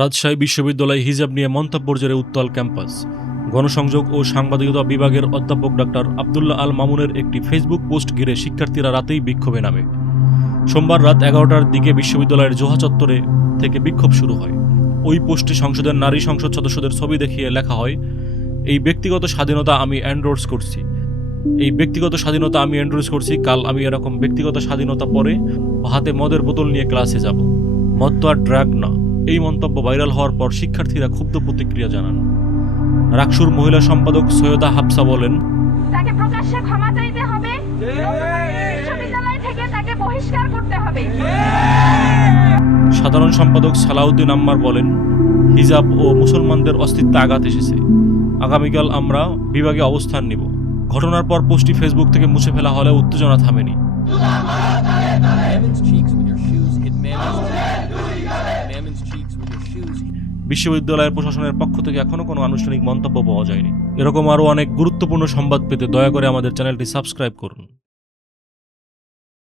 রাজশাহী বিশ্ববিদ্যালয় হিজাব নিয়ে মন্তব্যের জেরে উত্তাল ক্যাম্পাস। গণসংযোগ ও সাংবাদিকতা বিভাগের অধ্যাপক ডাক্তার আব্দুল্লাহ আল মামুনের একটি ফেসবুক পোস্ট ঘিরে শিক্ষার্থীরা রাতেই বিক্ষোভে নামে। সোমবার রাত 11টার দিকে বিশ্ববিদ্যালয়ের জোহা চত্বরে থেকে বিক্ষোভ শুরু হয়। ওই পোস্টে সংসদের নারী সংসদ সদস্যদের ছবি দেখিয়ে লেখা হয়, এই ব্যক্তিগত স্বাধীনতা আমি এন্ডোর্স করছি। কাল আমি এরকম ব্যক্তিগত স্বাধীনতা পরে হাতে মদের বোতল নিয়ে ক্লাসে যাব। মদ তো আর ড্রাগ না। এই মন্তব্য ভাইরাল হওয়ার পর শিক্ষার্থীরা ক্ষুব্ধ প্রতিক্রিয়া জানান। রাকসুর মহিলা সম্পাদক সৈয়দা হাফসা বলেন, তাকে প্রকাশ্যে ক্ষমা চাইতে হবে, বিশ্ববিদ্যালয় থেকে তাকে বহিষ্কার করতে হবে। সাধারণ সম্পাদক সালাউদ্দিন আম্মার বলেন, হিজাব ও মুসলমানদের অস্তিত্বে আঘাত এসেছে। আগামীকাল আমরা বিভাগে অবস্থান নিব। ঘটনার পর পোস্টটি ফেসবুক থেকে মুছে ফেলা হলে উত্তেজনা থামেনি। বিশ্ববিদ্যালয়ের প্রশাসনের পক্ষ থেকে এখনো কোনো আনুষ্ঠানিক মন্তব্য পাওয়া যায়নি। এরকম আরও অনেক গুরুত্বপূর্ণ সংবাদ পেতে দয়া করে আমাদের চ্যানেলটি সাবস্ক্রাইব করুন।